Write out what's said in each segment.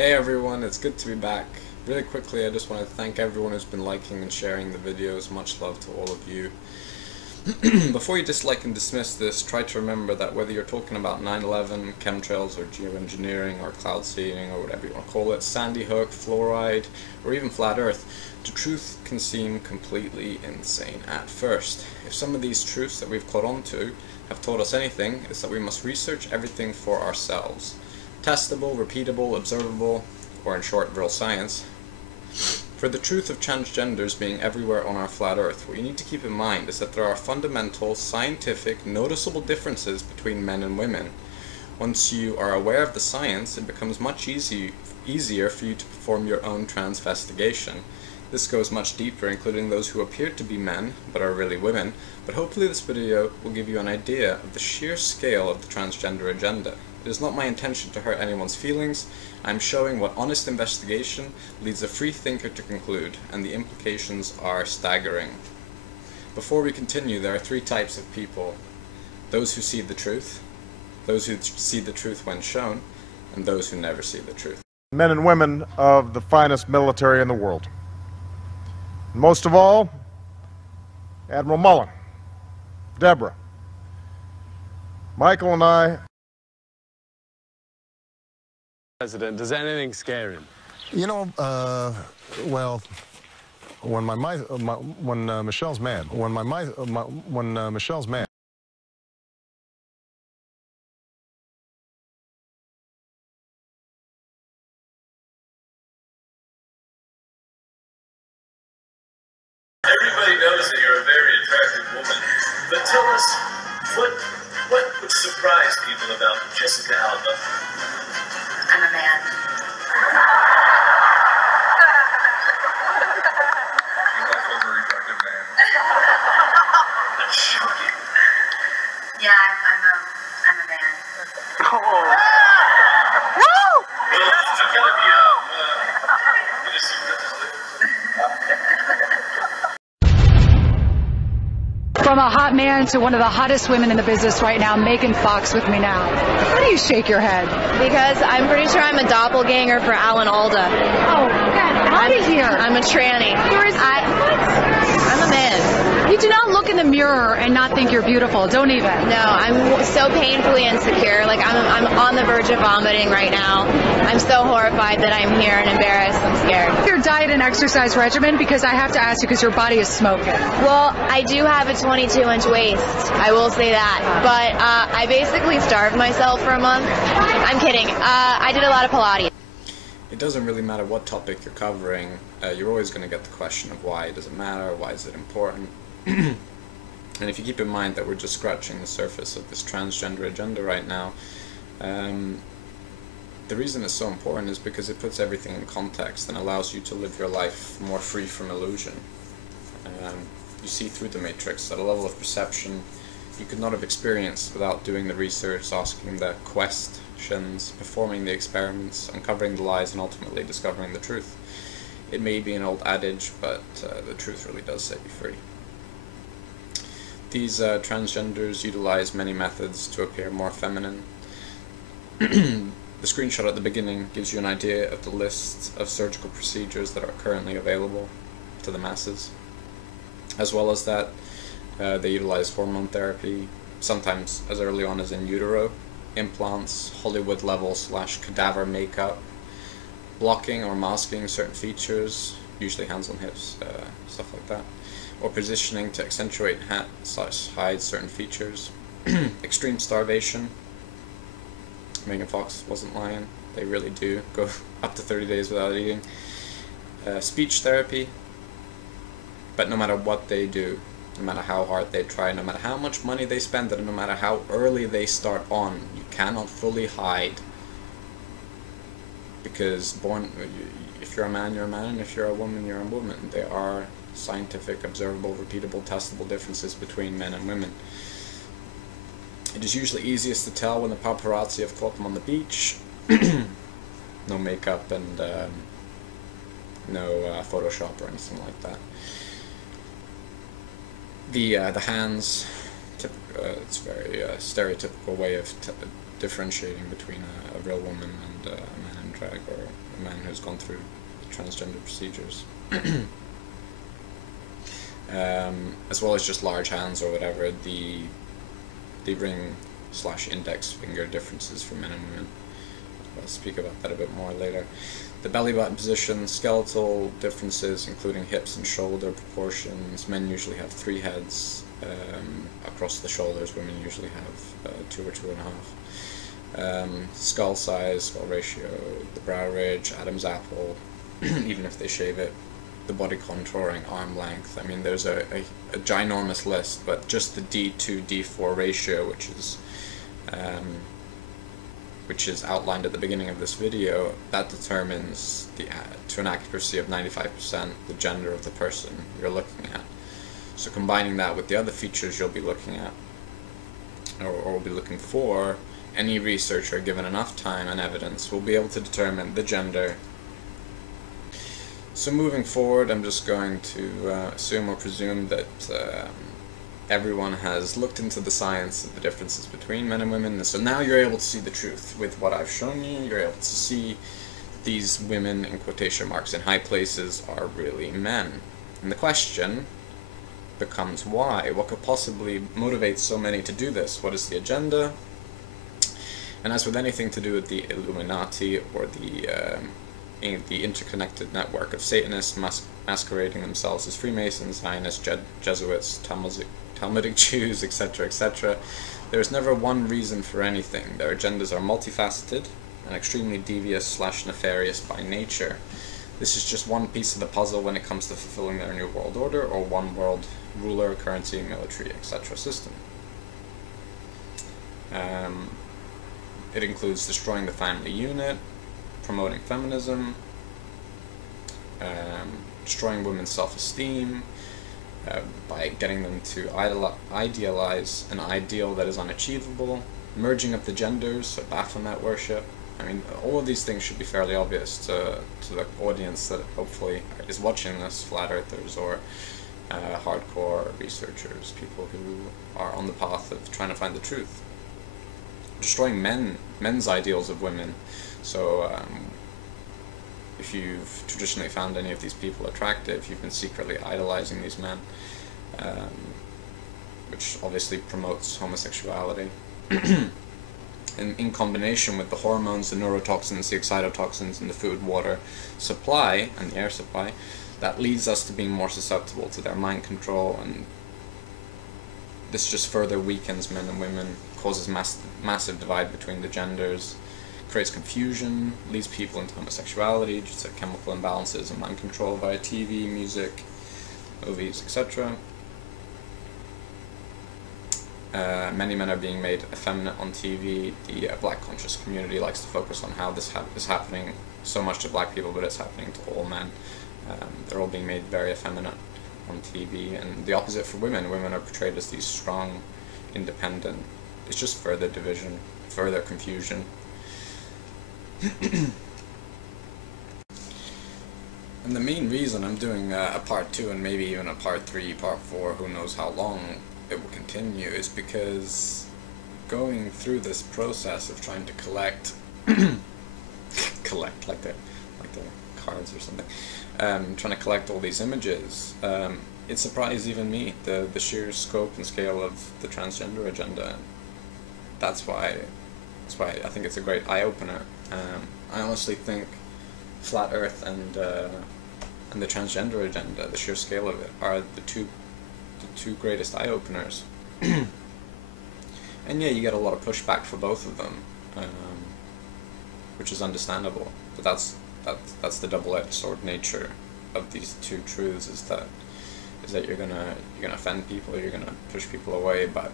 Hey everyone, it's good to be back. Really quickly, I just want to thank everyone who's been liking and sharing the videos. Much love to all of you. Before you dislike and dismiss this, try to remember that whether you're talking about 9/11, chemtrails, or geoengineering, or cloud seeding, or whatever you want to call it, Sandy Hook, fluoride, or even flat Earth, the truth can seem completely insane at first. If some of these truths that we've caught on to have taught us anything, it's that we must research everything for ourselves. Testable, repeatable, observable, or in short, real science. For the truth of transgenders being everywhere on our flat Earth, what you need to keep in mind is that there are fundamental, scientific, noticeable differences between men and women. Once you are aware of the science, it becomes much easier for you to perform your own transvestigation. This goes much deeper, including those who appear to be men, but are really women, but hopefully this video will give you an idea of the sheer scale of the transgender agenda. It is not my intention to hurt anyone's feelings. I am showing what honest investigation leads a free thinker to conclude, and the implications are staggering. Before we continue, there are three types of people: those who see the truth, those who see the truth when shown, and those who never see the truth. Men and women of the finest military in the world. Most of all, Admiral Mullen, Deborah, Michael and I. President, does anything scare him? You know, well, when Michelle's mad, when Michelle's mad. Everybody knows that you're a very attractive woman, but tell us, what would surprise people about Jessica Alba? I'm a man. He's also a very attractive man. That's shocking. Yeah, I'm a man. Well, I've got to be innocent witnesses. From a hot man to one of the hottest women in the business right now, Megan Fox with me now. Why do you shake your head? Because I'm pretty sure I'm a doppelganger for Alan Alda. Oh, get out of here. I'm a tranny. I'm a man. You do not look in the mirror and not think you're beautiful. Don't even. No, I'm so painfully insecure. Like, I'm on the verge of vomiting right now. I'm so horrified that I'm here and embarrassed. I'm scared. Your diet and exercise regimen, because I have to ask you because your body is smoking. Well, I do have a 22-inch waist. I will say that. But I basically starved myself for a month. I'm kidding. I did a lot of Pilates. It doesn't really matter what topic you're covering, you're always going to get the question of why does it matter, why is it important. And if you keep in mind that we're just scratching the surface of this transgender agenda right now, the reason it's so important is because it puts everything in context and allows you to live your life more free from illusion. You see through the matrix at a level of perception you could not have experienced without doing the research, asking the questions, performing the experiments, uncovering the lies, and ultimately discovering the truth. It may be an old adage, but the truth really does set you free. These transgenders utilize many methods to appear more feminine. The screenshot at the beginning gives you an idea of the list of surgical procedures that are currently available to the masses. As well as that, they utilize hormone therapy, sometimes as early on as in utero, implants, Hollywood level / cadaver makeup, blocking or masking certain features, usually hands on hips, stuff like that, or positioning to accentuate / hide certain features. Extreme starvation. Megan Fox wasn't lying, they really do go up to 30 days without eating. Speech therapy, but no matter what they do, no matter how hard they try, no matter how much money they spend, and no matter how early they start on, you cannot fully hide. Because if you're a man, you're a man, and if you're a woman, you're a woman. There are scientific, observable, repeatable, testable differences between men and women. It is usually easiest to tell when the paparazzi have caught them on the beach. No makeup and no Photoshop or anything like that. The hands, it's a very stereotypical way of differentiating between a real woman and a man in drag, or a man who's gone through transgender procedures. As well as just large hands or whatever, the ring/index finger differences for men and women. I'll speak about that a bit more later. The belly button position, skeletal differences including hips and shoulder proportions. Men usually have 3 heads across the shoulders, women usually have 2 or 2.5. Skull size, skull ratio, the brow ridge, Adam's apple, even if they shave it, the body contouring, arm length. I mean, there's a ginormous list, but just the D to D4 ratio, which is outlined at the beginning of this video, that determines to an accuracy of 95% the gender of the person you're looking at. So combining that with the other features you'll be looking at, or will be looking for, any researcher given enough time and evidence will be able to determine the gender. So moving forward, I'm just going to assume or presume that everyone has looked into the science of the differences between men and women, and so now you're able to see the truth. With what I've shown you, you're able to see these women, in quotation marks, in high places are really men. And the question becomes why? What could possibly motivate so many to do this? What is the agenda? And as with anything to do with the Illuminati or the interconnected network of Satanists masquerading themselves as Freemasons, Zionists, Jesuits, Talmudic Jews, etc., etc., there is never one reason for anything. Their agendas are multifaceted and extremely devious/nefarious by nature. This is just one piece of the puzzle when it comes to fulfilling their new world order, or one world ruler, currency, military, etc. system. It includes destroying the family unit, promoting feminism, destroying women's self-esteem, by getting them to idealize an ideal that is unachievable, merging of the genders, so Baphomet worship. I mean, all of these things should be fairly obvious to the audience that hopefully is watching this, flat earthers or hardcore researchers, people who are on the path of trying to find the truth. Destroying men's ideals of women. So if you've traditionally found any of these people attractive, you've been secretly idolizing these men, which obviously promotes homosexuality. And in combination with the hormones, the neurotoxins, the excitotoxins in the food, water supply, and the air supply, that leads us to being more susceptible to their mind control, and this just further weakens men and women, causes massive divide between the genders, creates confusion, leads people into homosexuality due to chemical imbalances and mind control via TV, music, movies, etc. Many men are being made effeminate on TV. The black conscious community likes to focus on how this is happening so much to black people, but it's happening to all men. They're all being made very effeminate on TV, and the opposite for women. Women are portrayed as these strong, independent. It's just further division, further confusion. And the main reason I'm doing a part 2 and maybe even a part 3, part 4, who knows how long it will continue, is because going through this process of trying to collect like the cards or something, trying to collect all these images, it surprised even me, the sheer scope and scale of the transgender agenda. That's why I think it's a great eye-opener. I honestly think Flat Earth and the transgender agenda, the sheer scale of it, are the two greatest eye-openers. And yeah, you get a lot of pushback for both of them, which is understandable. But that's the double-edged sword nature of these two truths, is that you're gonna offend people, you're gonna push people away, but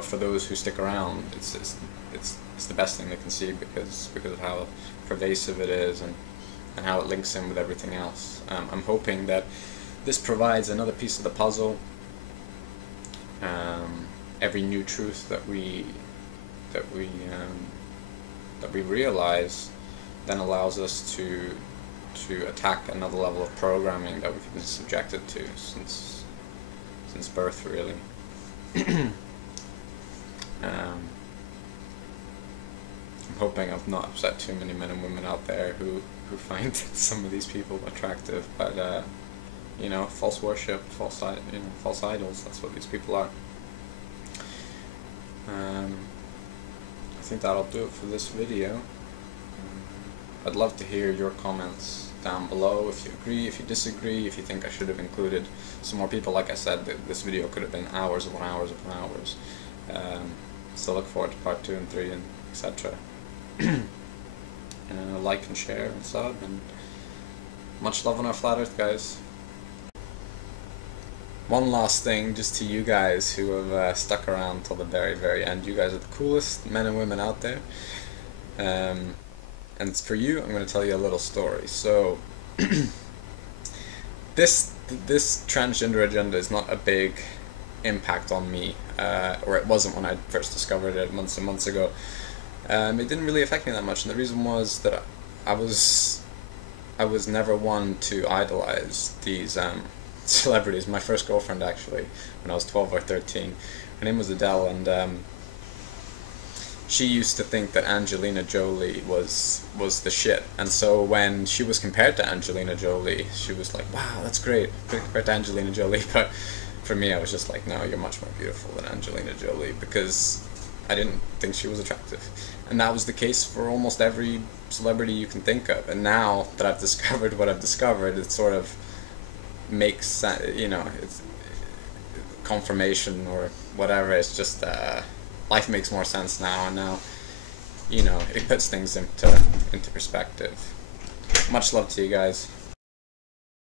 for those who stick around, it's the best thing they can see because of how pervasive it is and how it links in with everything else. I'm hoping that this provides another piece of the puzzle. Every new truth that we realize then allows us to attack another level of programming that we've been subjected to since birth, really. hoping I've not upset too many men and women out there who find some of these people attractive, but you know, false worship, false idols, that's what these people are. I think that'll do it for this video. I'd love to hear your comments down below, if you agree, if you disagree, if you think I should have included some more people. Like I said, this video could have been hours upon hours upon hours. So look forward to part 2 and 3 and etc. Like and share and sub, and much love on our flat earth, guys. One last thing, just to you guys who have stuck around till the very, very end. You guys are the coolest men and women out there. And for you, I'm going to tell you a little story. So, this transgender agenda is not a big impact on me, or it wasn't when I first discovered it months and months ago. It didn't really affect me that much, and the reason was that I was never one to idolize these celebrities. My first girlfriend, actually, when I was 12 or 13, her name was Adele, and she used to think that Angelina Jolie was the shit, and so when she was compared to Angelina Jolie, she was like, wow, that's great, compared to Angelina Jolie. But for me, I was just like, no, you're much more beautiful than Angelina Jolie, because I didn't think she was attractive. And that was the case for almost every celebrity you can think of. And now that I've discovered what I've discovered, it sort of makes sense, you know, it's confirmation or whatever. It's just life makes more sense now, and now, you know, it puts things into perspective. Much love to you guys.